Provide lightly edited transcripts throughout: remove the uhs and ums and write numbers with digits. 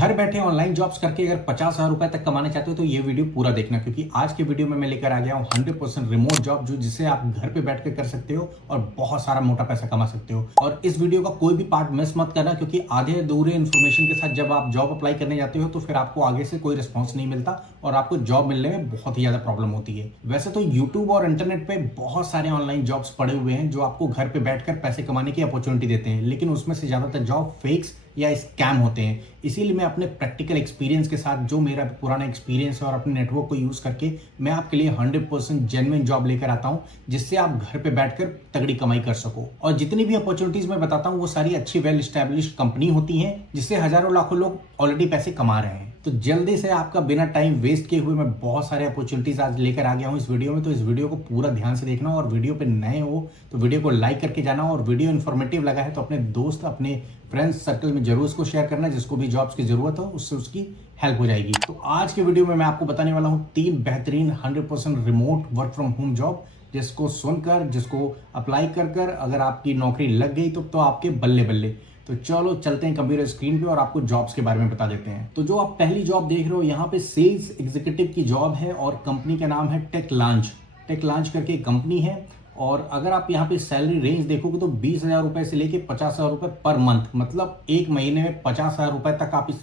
घर बैठे online jobs करके अगर 50,000 रुपए तक कमाना चाहते हो तो ये वीडियो पूरा देखना, क्योंकि आज के वीडियो में मैं लेकर आ गया हूँ 100% रिमोट जॉब जो जिससे आप घर पे बैठ कर सकते हो और बहुत सारा मोटा पैसा कमा सकते हो। और इस वीडियो का कोई भी पार्ट मिस मत करना, क्योंकि आधे अधूरे इन्फॉर्मेशन के साथ जब आप जॉब अप्लाई करने जाते हो तो फिर आपको आगे से कोई रिस्पॉन्स नहीं मिलता और आपको जॉब मिलने में बहुत ही ज्यादा प्रॉब्लम होती है। वैसे तो यूट्यूब और इंटरनेट पे बहुत सारे ऑनलाइन जॉब्स पड़े हुए हैं जो आपको घर पे बैठकर पैसे कमाने की अपॉर्चुनिटी देते हैं, लेकिन उसमें से ज्यादातर जॉब फेक्स या स्कैम होते हैं। इसीलिए मैं अपने प्रैक्टिकल एक्सपीरियंस के साथ, जो मेरा पुराना एक्सपीरियंस है और अपने नेटवर्क को यूज करके मैं आपके लिए 100% जेन्युइन जॉब लेकर आता हूं, जिससे आप घर पे बैठकर तगड़ी कमाई कर सको। और जितनी भी अपॉर्चुनिटीज मैं बताता हूं वो सारी अच्छी वेल एस्टैब्लिश्ड कंपनी होती हैं, जिससे हजारों लाखों लोग ऑलरेडी पैसे कमा रहे हैं। तो जल्दी से आपका बिना टाइम वेस्ट किए हुए मैं बहुत सारे अपॉर्चुनिटीज आज लेकर आ गया हूं इस वीडियो में। तो इस वीडियो को पूरा ध्यान से देखना, और वीडियो पे नए हो तो वीडियो को लाइक करके जाना, और वीडियो इन्फॉर्मेटिव लगा है तो अपने दोस्त, अपने फ्रेंड्स सर्कल में जरूर इसको शेयर करना, जिसको भी जॉब्स की जरूरत हो उससे उसकी हेल्प हो जाएगी। तो आज के वीडियो में मैं आपको बताने वाला हूँ 3 बेहतरीन 100% remote work from home job, जिसको सुनकर, जिसको अप्लाई कर अगर आपकी नौकरी लग गई तो आपके बल्ले बल्ले। तो चलो चलते हैं कंप्यूटर स्क्रीन पे और आपको जॉब्स के बारे में बता देते हैं। तो जो आप पहली जॉब देख रहे हो यहाँ पे सेल्स एग्जीक्यूटिव की जॉब है और कंपनी का नाम है टेक लॉन्च करके कंपनी है। और अगर आप यहाँ पे सैलरी रेंज देखोगे तो 20,000 रुपए से लेके 50,000 रुपए पर मंथ, मतलब एक महीने में 50,000 रुपए तक आप इस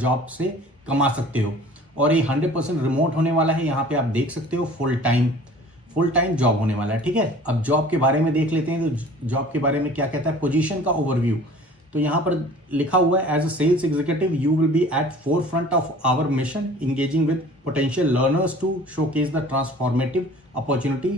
जॉब से कमा सकते हो। और ये 100% रिमोट होने वाला है। यहाँ पे आप देख सकते हो फुल टाइम जॉब होने वाला है। ठीक है, अब जॉब के बारे में देख लेते हैं। तो जॉब के बारे में क्या कहता है, पोजीशन का ओवरव्यू। तो यहाँ पर लिखा हुआ है, as a sales executive you will be at forefront of our mission, engaging with potential learners to showcase the transformative opportunity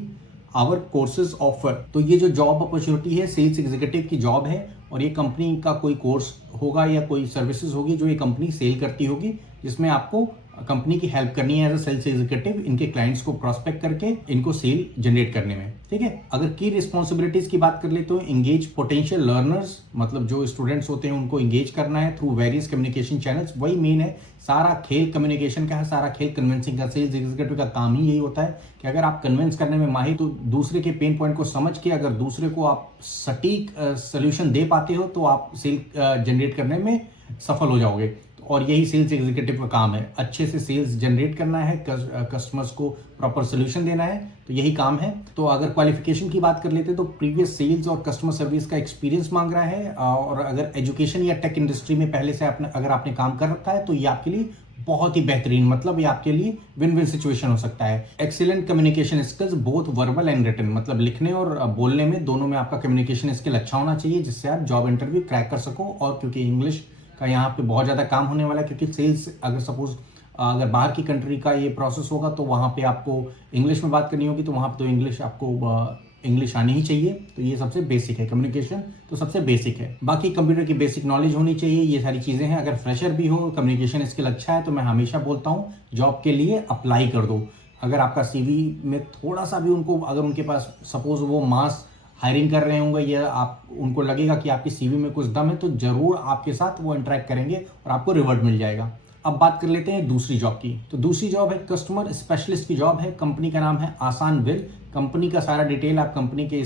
our courses offer. तो ये जो जॉब अपॉर्चुनिटी है सेल्स एग्जीक्यूटिव की जॉब है, और ये कंपनी का कोई कोर्स होगा या कोई सर्विसेज होगी जो ये कंपनी सेल करती होगी, जिसमें आपको कंपनी की हेल्प करनी है एज अ सेल्स एग्जीक्यूटिव, इनके क्लाइंट्स को प्रोस्पेक्ट करके इनको सेल जनरेट करने में। ठीक है, अगर की रिस्पॉन्सिबिलिटीज की बात कर ले तो एंगेज पोटेंशियल लर्नर्स, मतलब जो स्टूडेंट्स होते हैं उनको एंगेज करना है थ्रू वेरियस कम्युनिकेशन चैनल्स। वही मेन है, सारा खेल कम्युनिकेशन का है, सारा खेल कन्विंसिंग का। सेल्स एग्जीक्यूटिव का काम ही यही होता है कि अगर आप कन्विंस करने में माहिर, तो दूसरे के पेन पॉइंट को समझ के अगर दूसरे को आप सटीक सोल्यूशन दे पाते हो तो आप सेल जनरेट करने में सफल हो जाओगे। और यही सेल्स एग्जीक्यूटिव का काम है, अच्छे से सेल्स जनरेट करना है, कस्टमर्स को प्रॉपर सोल्यूशन देना है, तो यही काम है। तो अगर क्वालिफिकेशन की बात कर लेते हैं तो प्रीवियस सेल्स और कस्टमर सर्विस का एक्सपीरियंस मांग रहा है। और अगर एजुकेशन या टेक इंडस्ट्री में पहले से अगर आपने काम कर रखा है तो ये आपके लिए बहुत ही बेहतरीन, मतलब ये आपके लिए विन विन सिचुएशन हो सकता है। Excellent communication skills both verbal and written, मतलब लिखने और बोलने में, दोनों में आपका कम्युनिकेशन स्किल अच्छा होना चाहिए, जिससे आप जॉब इंटरव्यू क्रैक कर सको। और क्योंकि इंग्लिश का यहाँ पे बहुत ज़्यादा काम होने वाला है, क्योंकि सेल्स अगर सपोज अगर बाहर की कंट्री का ये प्रोसेस होगा तो वहाँ पे आपको इंग्लिश में बात करनी होगी, तो वहाँ पे तो इंग्लिश आपको इंग्लिश आनी ही चाहिए। तो ये सबसे बेसिक है, कम्युनिकेशन तो सबसे बेसिक है। बाकी कंप्यूटर की बेसिक नॉलेज होनी चाहिए, ये सारी चीज़ें हैं। अगर फ्रेशर भी हो, कम्युनिकेशन स्किल अच्छा है, तो मैं हमेशा बोलता हूँ जॉब के लिए अप्लाई कर दो। अगर आपका CV में थोड़ा सा भी उनको, अगर उनके पास सपोज वो मास हायरिंग कर रहे होंगे या आप उनको लगेगा कि आपकी CV में कुछ दम है, तो जरूर आपके साथ वो इंटरेक्ट करेंगे और आपको रिवॉर्ड मिल जाएगा। अब बात कर लेते हैं दूसरी जॉब की। तो दूसरी जॉब है कस्टमर स्पेशलिस्ट की जॉब है। कंपनी का नाम है आसान बिल। कंपनी का सारा डिटेल आप कंपनी के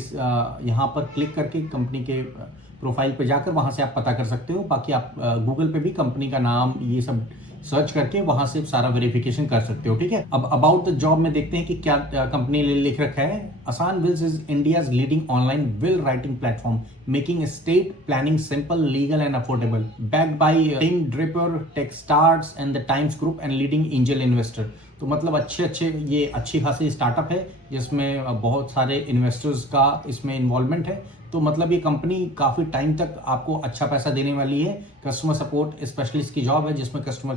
यहाँ पर क्लिक करके कंपनी के प्रोफाइल पे जाकर वहां से आप पता कर सकते हो। बाकी आप गूगल पे भी कंपनी का नाम ये सब सर्च करके वहां से सारा वेरिफिकेशन कर सकते हो। ठीक है, अब अबाउट द जॉब में देखते हैं कि क्या कंपनी ने लिख रखा है। Aasaan wills is India's leading online will writing platform, making estate planning simple, legal and affordable, backed by Tim Draper, Techstars and the Times Group and leading angel investor. तो मतलब ये अच्छी खासी स्टार्टअप है जिसमें बहुत सारे इन्वेस्टर्स का इसमें इन्वॉल्वमेंट है। तो मतलब ये कंपनी काफी टाइम तक आपको अच्छा पैसा देने वाली है। कस्टमर सपोर्ट स्पेशलिस्ट की जॉब है, जिसमें कस्टमर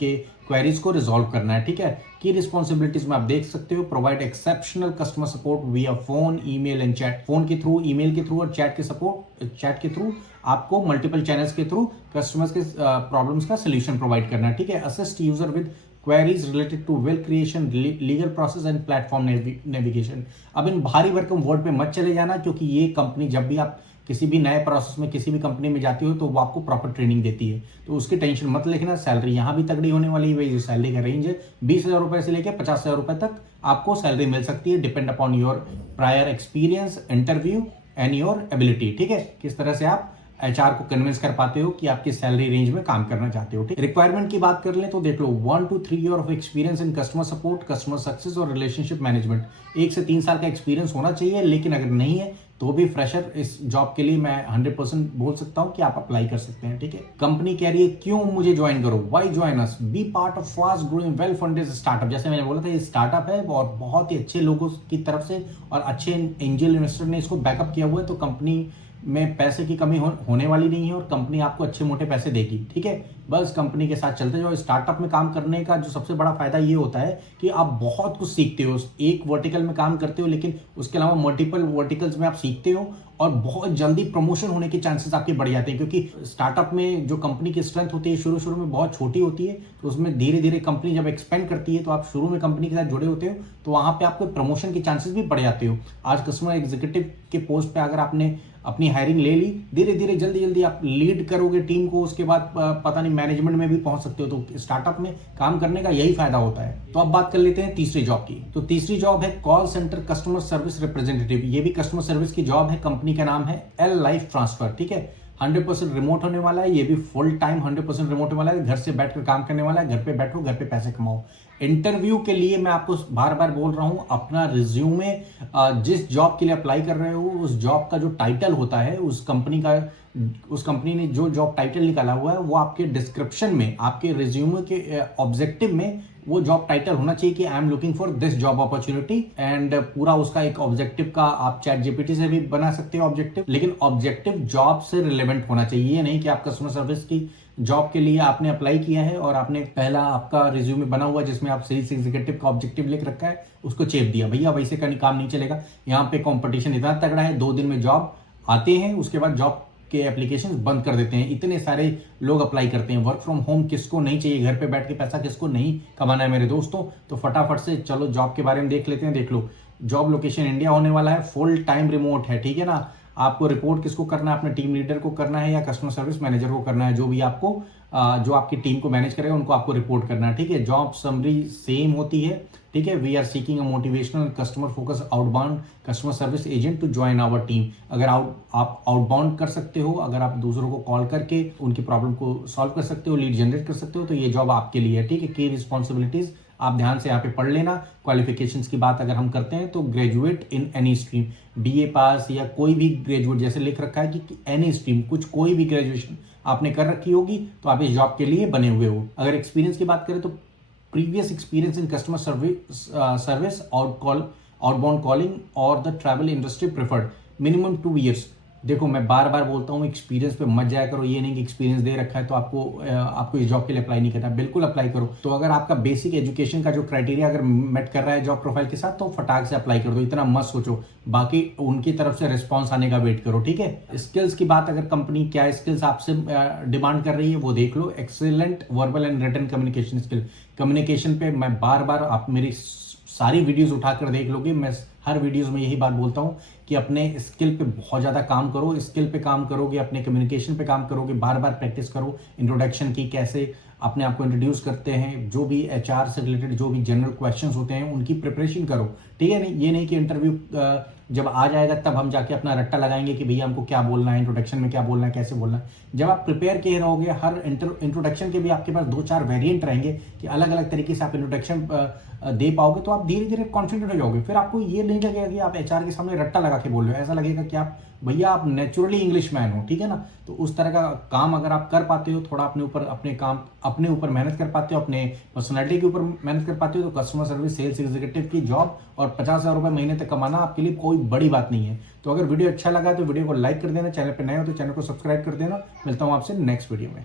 के क्वेरीज को रिजॉल्व करना है। ठीक है, की रिस्पॉन्सिबिलिटीज में आप देख सकते हो, provide exceptional customer support via phone, email and chat. Phone के थ्रू, ईमेल के थ्रू और चैट के थ्रू आपको मल्टीपल चैनल्स के थ्रू कस्टमर्स के प्रॉब्लम्स का सोल्यूशन प्रोवाइड करना है। ठीक है, assist user with queries related to will creation, legal process and platform navigation. अब इन भारी भरकम वर्ड पे मत चले जाना, क्योंकि ये कंपनी, जब भी आप किसी भी नए प्रोसेस में किसी भी कंपनी में जाती हो तो वो आपको प्रॉपर ट्रेनिंग देती है, तो उसकी टेंशन मत लेना। सैलरी यहाँ भी तगड़ी होने वाली है। सैलरी का रेंज है 20,000 रुपए से लेकर 50,000 रुपए तक आपको सैलरी मिल सकती है, depend upon your prior experience, interview and your ability. ठीक है, किस तरह से आप एचआर को कन्विंस कर पाते हो कि आपकी सैलरी रेंज में काम करना चाहते हो। ठीक, रिक्वायरमेंट की बात कर लें तो देख लो 1 to 3 year of experience in customer support, customer success और रिलेशनशिप मैनेजमेंट। 1 से 3 साल का एक्सपीरियंस होना चाहिए, लेकिन अगर नहीं है तो भी फ्रेशर इस जॉब के लिए मैं 100% बोल सकता हूं कि आप अप्लाई कर सकते हैं। ठीक है, कंपनी कह रही है क्यों मुझे ज्वाइन करो, why join us, be part of fast growing well funded startup. जैसे मैंने बोला था ये स्टार्टअप है और बहुत ही अच्छे लोगों की तरफ से और अच्छे एंजल इन्वेस्टर ने इसको बैकअप किया हुआ है, तो कंपनी में पैसे की कमी होने वाली नहीं है और कंपनी आपको अच्छे मोटे पैसे देगी। ठीक है, बस कंपनी के साथ चलते जाओ। स्टार्टअप में काम करने का जो सबसे बड़ा फायदा ये होता है कि आप बहुत कुछ सीखते हो। एक वर्टिकल में काम करते हो, लेकिन उसके अलावा मल्टीपल वर्टिकल्स में आप सीखते हो और बहुत जल्दी प्रमोशन होने के चांसेस आपके बढ़ जाते हैं, क्योंकि स्टार्टअप में जो कंपनी की स्ट्रेंथ होती है शुरू शुरू में बहुत छोटी होती है, तो उसमें धीरे धीरे कंपनी जब एक्सपेंड करती है तो आप शुरू में कंपनी के साथ जुड़े होते हो, तो वहां पे आपको प्रमोशन के चांसेस भी बढ़ जाते हो। आज कस्टमर एग्जीक्यूटिव के पोस्ट पे अगर आपने अपनी हायरिंग ले ली, धीरे धीरे जल्दी जल्दी आप लीड करोगे टीम को, उसके बाद पता नहीं मैनेजमेंट में भी पहुंच सकते हो। तो स्टार्टअप में काम करने का यही फायदा होता है। तो अब बात कर लेते हैं तीसरी जॉब की। तो तीसरी जॉब है call centre customer service representative. ये भी कस्टमर सर्विस की जॉब है, कंपनी का नाम है एल लाइफ ट्रांसफर। ठीक है, 100% रिमोट होने वाला है, ये भी फुल टाइम 100% रिमोट होने वाला है। घर से बैठकर काम करने वाला है, घर पे बैठो, घर पे पैसे कमाओ। इंटरव्यू के लिए मैं आपको बार बार बोल रहा हूं, अपना रिज्यूमे जिस जॉब के लिए अप्लाई कर रहे हो उस जॉब का जो टाइटल होता है, उस कंपनी ने जो जॉब टाइटल निकाला हुआ है वो आपके डिस्क्रिप्शन में, आपके रिज्यूमे के ऑब्जेक्टिव में वो जॉब टाइटल होना चाहिए कि I am looking for this job opportunity. And पूरा उसका एक ऑब्जेक्टिव का आप चैट जीपीटी से भी बना सकते हो ऑब्जेक्टिव, लेकिन ऑब्जेक्टिव जॉब से रिलेवेंट होना चाहिए। ये नहीं कि आप कस्टमर सर्विस की जॉब के लिए आपने अप्लाई किया है और आपने पहला आपका रिज्यूमे बना हुआ जिसमें आप सेल्स एग्जीक्यूटिव का ऑब्जेक्टिव लिख रखा है, उसको चेप दिया। भैया वैसे का काम नहीं चलेगा। यहाँ पे कंपटीशन इतना तगड़ा है, 2 दिन में जॉब आते हैं, उसके बाद जॉब के एप्लीकेशंस बंद कर देते हैं। इतने सारे लोग अप्लाई करते हैं। वर्क फ्रॉम होम किसको नहीं चाहिए, घर पे बैठ के पैसा किसको नहीं कमाना है मेरे दोस्तों। तो फटाफट से चलो जॉब के बारे में देख लेते हैं। देख लो, जॉब लोकेशन इंडिया होने वाला है, फुल टाइम रिमोट है। ठीक है ना, आपको रिपोर्ट किसको करना है, अपने टीम लीडर को करना है या कस्टमर सर्विस मैनेजर को करना है, जो भी आपको जो आपकी टीम को मैनेज करेगा उनको आपको रिपोर्ट करना है। ठीक है, जॉब समरी सेम होती है। ठीक है, we are seeking a motivational customer focus outbound customer service agent to join our team. अगर आप आउटबाउंड कर सकते हो, अगर आप दूसरों को कॉल करके उनकी प्रॉब्लम को सॉल्व कर सकते हो, लीड जनरेट कर सकते हो, तो ये जॉब आपके लिए है। ठीक है, की रिस्पॉन्सिबिलिटीज आप ध्यान से यहाँ पे पढ़ लेना। क्वालिफिकेशंस की बात अगर हम करते हैं तो graduate in any stream, BA pass या कोई भी ग्रेजुएट, जैसे लिख रखा है कि एनी स्ट्रीम, कुछ कोई भी ग्रेजुएशन आपने कर रखी होगी तो आप इस जॉब के लिए बने हुए हो। अगर एक्सपीरियंस की बात करें तो previous experience in customer service outbound calling और the travel industry preferred, minimum 2 years. देखो मैं बार बार बोलता हूँ एक्सपीरियंस पे मत जाया करो। ये नहीं कि एक्सपीरियंस दे रखा है तो आपको इस जॉब के लिए अप्लाई नहीं करना, बिल्कुल अप्लाई करो। तो अगर आपका बेसिक एजुकेशन का जो क्राइटेरिया अगर मेट कर रहा है जॉब प्रोफाइल के साथ तो फटाक से अप्लाई कर दो, इतना मत सोचो। बाकी उनकी तरफ से रिस्पॉन्स आने का वेट करो। ठीक है, स्किल्स की बात अगर कंपनी क्या स्किल्स आपसे डिमांड कर रही है वो देख लो। Excellent verbal and written communication skill, communication पे मैं बार बार, आप मेरी सारी वीडियोस उठाकर देख लोगे, मैं हर वीडियोस में यही बात बोलता हूं कि अपने स्किल पे बहुत ज़्यादा काम करो। स्किल पे काम करोगे, अपने कम्युनिकेशन पे काम करोगे, बार बार प्रैक्टिस करो इंट्रोडक्शन की, कैसे अपने आप को इंट्रोड्यूस करते हैं, जो भी एचआर से रिलेटेड जो भी जनरल क्वेश्चंस होते हैं उनकी प्रिपरेशन करो। ठीक है, नहीं ये नहीं कि इंटरव्यू जब आ जाएगा तब हम जाके अपना रट्टा लगाएंगे कि भैया हमको क्या बोलना है, इंट्रोडक्शन में क्या बोलना है, कैसे बोलना है। जब आप प्रिपेयर किए रहोगे, हर इंट्रोडक्शन के भी आपके पास 2-4 वेरिएंट रहेंगे कि अलग अलग तरीके से आप इंट्रोडक्शन दे पाओगे, तो आप धीरे धीरे कॉन्फिडेंट हो जाओगे। फिर आपको ये नहीं लगेगा कि आप एचआर के सामने रट्टा लगा के बोल रहे हो, ऐसा लगेगा कि आप भैया आप नेचुरली इंग्लिश मैन हो। ठीक है ना, तो उस तरह का काम अगर आप कर पाते हो, थोड़ा अपने ऊपर मेहनत कर पाते हो, अपने पर्सनैलिटी के ऊपर मेहनत कर पाते हो, तो कस्टमर सर्विस सेल्स एग्जीक्यूटिव की जॉब और 50,000 रुपये महीने तक कमाना आपके लिए कोई बड़ी बात नहीं है। तो अगर वीडियो अच्छा लगा तो वीडियो को लाइक कर देना, चैनल पर नए हो तो चैनल को सब्सक्राइब कर देना। मिलता हूँ आपसे नेक्स्ट वीडियो में।